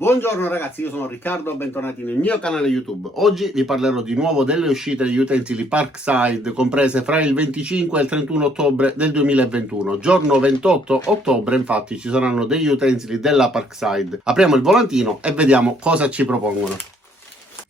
Buongiorno ragazzi, io sono Riccardo, bentornati nel mio canale YouTube. Oggi vi parlerò di nuovo delle uscite degli utensili Parkside comprese fra il 25 e il 31 ottobre del 2021. Giorno 28 ottobre infatti ci saranno degli utensili della Parkside. Apriamo il volantino e vediamo cosa ci propongono.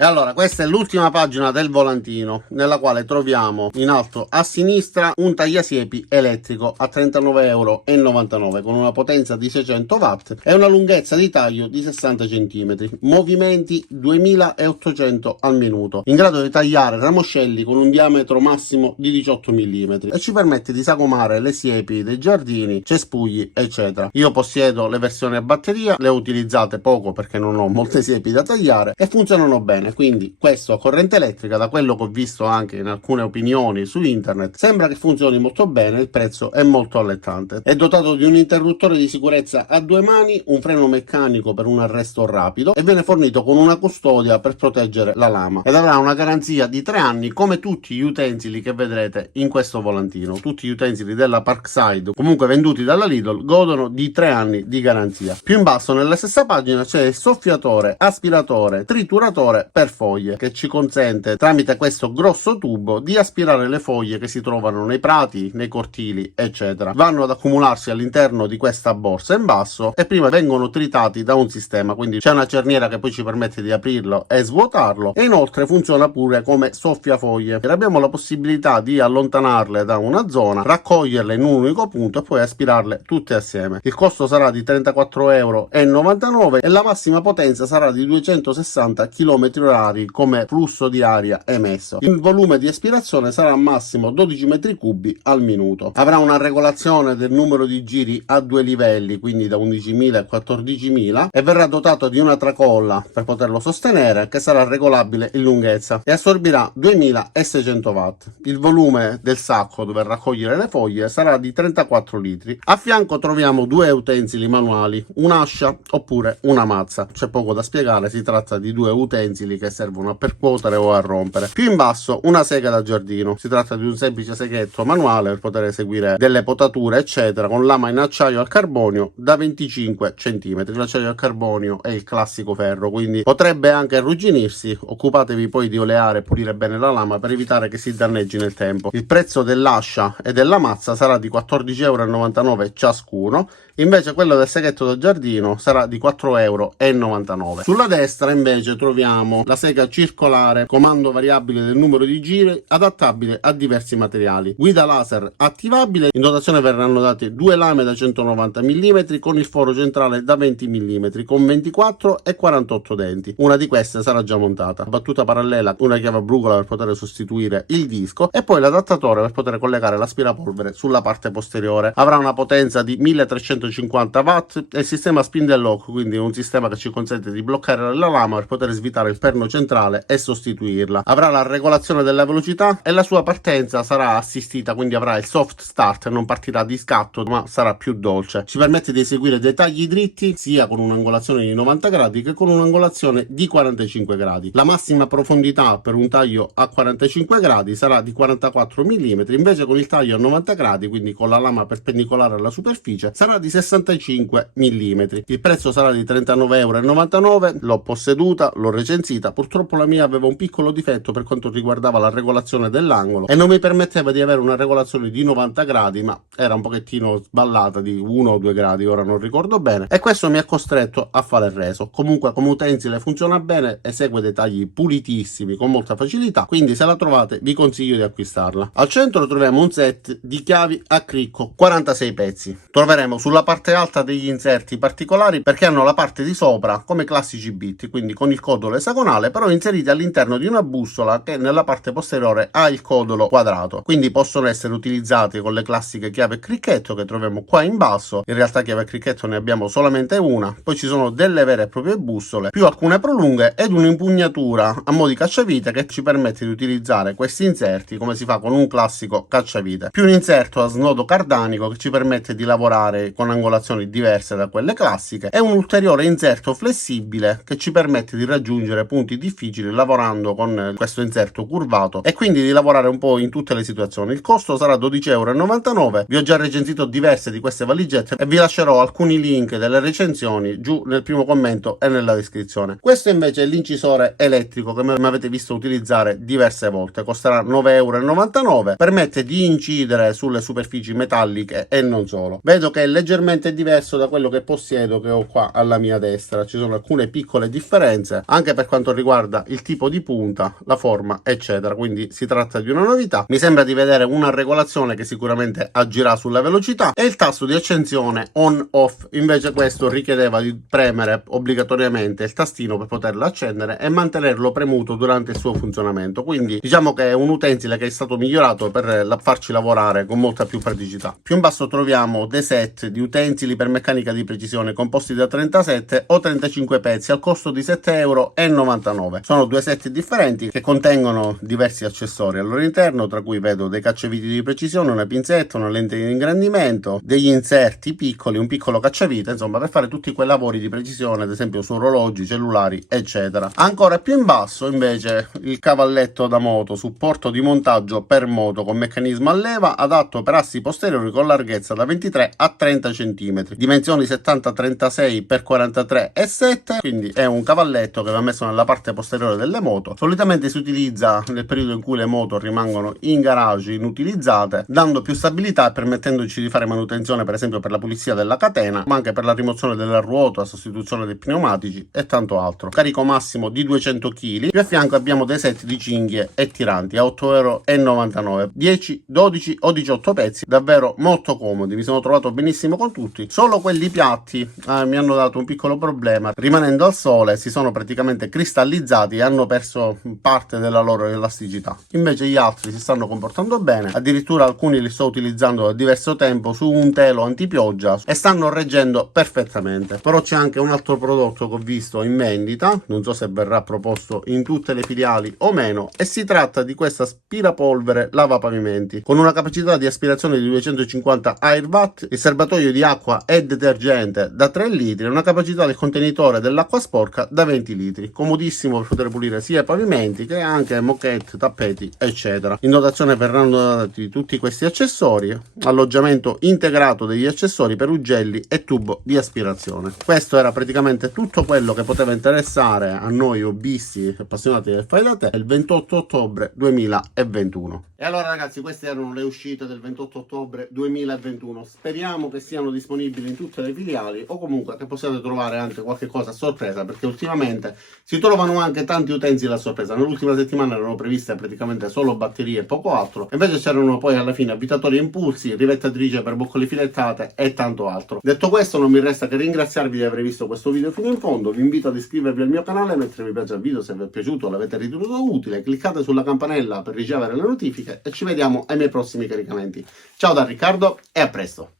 E allora, questa è l'ultima pagina del volantino, nella quale troviamo in alto a sinistra un tagliasiepi elettrico a 39,99 € con una potenza di 600 watt e una lunghezza di taglio di 60 cm, movimenti 2800 al minuto, in grado di tagliare ramoscelli con un diametro massimo di 18 mm e ci permette di sagomare le siepi dei giardini, cespugli, eccetera. Io possiedo le versioni a batteria, le ho utilizzate poco perché non ho molte siepi da tagliare e funzionano bene. Quindi questo a corrente elettrica, da quello che ho visto anche in alcune opinioni su internet, sembra che funzioni molto bene. Il prezzo è molto allettante. È dotato di un interruttore di sicurezza a due mani, un freno meccanico per un arresto rapido e viene fornito con una custodia per proteggere la lama ed avrà una garanzia di 3 anni come tutti gli utensili che vedrete in questo volantino. Tutti gli utensili della Parkside, comunque venduti dalla Lidl, godono di 3 anni di garanzia. Più in basso nella stessa pagina c'è il soffiatore, aspiratore, trituratore per foglie, che ci consente tramite questo grosso tubo di aspirare le foglie che si trovano nei prati, nei cortili, eccetera. Vanno ad accumularsi all'interno di questa borsa in basso e prima vengono tritati da un sistema, quindi c'è una cerniera che poi ci permette di aprirlo e svuotarlo, e inoltre funziona pure come soffiafoglie. Abbiamo la possibilità di allontanarle da una zona, raccoglierle in un unico punto e poi aspirarle tutte assieme. Il costo sarà di 34,99 € e la massima potenza sarà di 260 km/h come flusso di aria emesso. Il volume di aspirazione sarà massimo 12 metri cubi al minuto. Avrà una regolazione del numero di giri a due livelli, quindi da 11.000 a 14.000, e verrà dotato di una tracolla per poterlo sostenere, che sarà regolabile in lunghezza e assorbirà 2600 watt. Il volume del sacco dove raccogliere le foglie sarà di 34 litri. A fianco troviamo due utensili manuali, un'ascia oppure una mazza. C'è poco da spiegare, si tratta di due utensili che servono a percuotere o a rompere. Più in basso una sega da giardino. Si tratta di un semplice seghetto manuale per poter eseguire delle potature eccetera, con lama in acciaio al carbonio da 25 cm. L'acciaio al carbonio è il classico ferro, quindi potrebbe anche arrugginirsi. Occupatevi poi di oleare e pulire bene la lama per evitare che si danneggi nel tempo. Il prezzo dell'ascia e della mazza sarà di 14,99 € ciascuno, invece quello del seghetto da giardino sarà di 4,99 €. Sulla destra invece troviamo la sega circolare, comando variabile del numero di giri, adattabile a diversi materiali, guida laser attivabile. In dotazione verranno date due lame da 190 mm con il foro centrale da 20 mm con 24 e 48 denti. Una di queste sarà già montata. Battuta parallela, una chiave a brugola per poter sostituire il disco e poi l'adattatore per poter collegare l'aspirapolvere sulla parte posteriore. Avrà una potenza di 1350 watt e il sistema spindle lock, quindi un sistema che ci consente di bloccare la lama per poter svitare il perno centrale e sostituirla. Avrà la regolazione della velocità e la sua partenza sarà assistita, quindi avrà il soft start, non partirà di scatto ma sarà più dolce. Ci permette di eseguire dei tagli dritti sia con un'angolazione di 90 gradi che con un'angolazione di 45 gradi. La massima profondità per un taglio a 45 gradi sarà di 44 mm, invece con il taglio a 90 gradi, quindi con la lama perpendicolare alla superficie, sarà di 65 mm. Il prezzo sarà di 39,99 €. L'ho posseduta, l'ho recensita, purtroppo la mia aveva un piccolo difetto per quanto riguardava la regolazione dell'angolo e non mi permetteva di avere una regolazione di 90 gradi, ma era un pochettino sballata di 1 o 2 gradi, ora non ricordo bene, e questo mi ha costretto a fare il reso. Comunque come utensile funziona bene, esegue dei tagli pulitissimi con molta facilità, quindi se la trovate vi consiglio di acquistarla. Al centro troviamo un set di chiavi a cricco, 46 pezzi. Troveremo sulla parte alta degli inserti particolari perché hanno la parte di sopra come classici bit, quindi con il codolo esagonale, però inseriti all'interno di una bussola che nella parte posteriore ha il codolo quadrato, quindi possono essere utilizzati con le classiche chiavi a cricchetto che troviamo qua in basso. In realtà chiave a cricchetto ne abbiamo solamente una, poi ci sono delle vere e proprie bussole, più alcune prolunghe ed un'impugnatura a mo' di cacciavite che ci permette di utilizzare questi inserti come si fa con un classico cacciavite, più un inserto a snodo cardanico che ci permette di lavorare con angolazioni diverse da quelle classiche, e un ulteriore inserto flessibile che ci permette di raggiungere punti punti difficili lavorando con questo inserto curvato e quindi di lavorare un po' in tutte le situazioni. Il costo sarà 12,99 €. Vi ho già recensito diverse di queste valigette e vi lascerò alcuni link delle recensioni giù nel primo commento e nella descrizione. Questo invece è l'incisore elettrico che mi avete visto utilizzare diverse volte, costerà 9,99 €, permette di incidere sulle superfici metalliche e non solo. Vedo che è leggermente diverso da quello che possiedo, che ho qua alla mia destra. Ci sono alcune piccole differenze anche per quanto riguarda il tipo di punta, la forma eccetera, quindi si tratta di una novità. Mi sembra di vedere una regolazione che sicuramente agirà sulla velocità e il tasto di accensione on off, invece questo richiedeva di premere obbligatoriamente il tastino per poterlo accendere e mantenerlo premuto durante il suo funzionamento, quindi diciamo che è un utensile che è stato migliorato per farci lavorare con molta più praticità. Più in basso troviamo dei set di utensili per meccanica di precisione composti da 37 o 35 pezzi al costo di 7,99 €. Sono due set differenti che contengono diversi accessori al loro interno, tra cui vedo dei cacciaviti di precisione, una pinzetta, una lente di ingrandimento, degli inserti piccoli, un piccolo cacciavite, insomma per fare tutti quei lavori di precisione, ad esempio su orologi, cellulari eccetera. Ancora più in basso invece il cavalletto da moto, supporto di montaggio per moto con meccanismo a leva, adatto per assi posteriori con larghezza da 23 a 30 cm, dimensioni 70-36 x 43,7, quindi è un cavalletto che va messo nella parte posteriore delle moto. Solitamente si utilizza nel periodo in cui le moto rimangono in garage inutilizzate, dando più stabilità e permettendoci di fare manutenzione per esempio per la pulizia della catena, ma anche per la rimozione della ruota, sostituzione dei pneumatici e tanto altro. Carico massimo di 200 kg. Più a fianco abbiamo dei set di cinghie e tiranti a 8,99 €, 10, 12 o 18 pezzi, davvero molto comodi, mi sono trovato benissimo con tutti. Solo quelli piatti mi hanno dato un piccolo problema, rimanendo al sole si sono praticamente cristallizzati e hanno perso parte della loro elasticità. Invece gli altri si stanno comportando bene, addirittura alcuni li sto utilizzando da diverso tempo su un telo antipioggia e stanno reggendo perfettamente. Però c'è anche un altro prodotto che ho visto in vendita, non so se verrà proposto in tutte le filiali o meno, e si tratta di questa aspirapolvere lavapavimenti con una capacità di aspirazione di 250 airwatt, il serbatoio di acqua e detergente da 3 litri e una capacità del contenitore dell'acqua sporca da 20 litri. Comodissimo per poter pulire sia i pavimenti che anche moquette, tappeti eccetera. In dotazione verranno dati tutti questi accessori, alloggiamento integrato degli accessori per ugelli e tubo di aspirazione. Questo era praticamente tutto quello che poteva interessare a noi hobbisti appassionati del fai da te il 28 ottobre 2021. E allora ragazzi, queste erano le uscite del 28 ottobre 2021. Speriamo che siano disponibili in tutte le filiali o comunque che possiate trovare anche qualche cosa a sorpresa, perché ultimamente si trovano anche tanti utensili a sorpresa. Nell'ultima settimana erano previste praticamente solo batterie e poco altro, invece c'erano poi alla fine avvitatori a impulsi, rivettatrice per boccole filettate e tanto altro. Detto questo, non mi resta che ringraziarvi di aver visto questo video fino in fondo. Vi invito ad iscrivervi al mio canale, mettere mi piace al video se vi è piaciuto, l'avete ritenuto utile, cliccate sulla campanella per ricevere le notifiche e ci vediamo ai miei prossimi caricamenti. Ciao da Riccardo e a presto!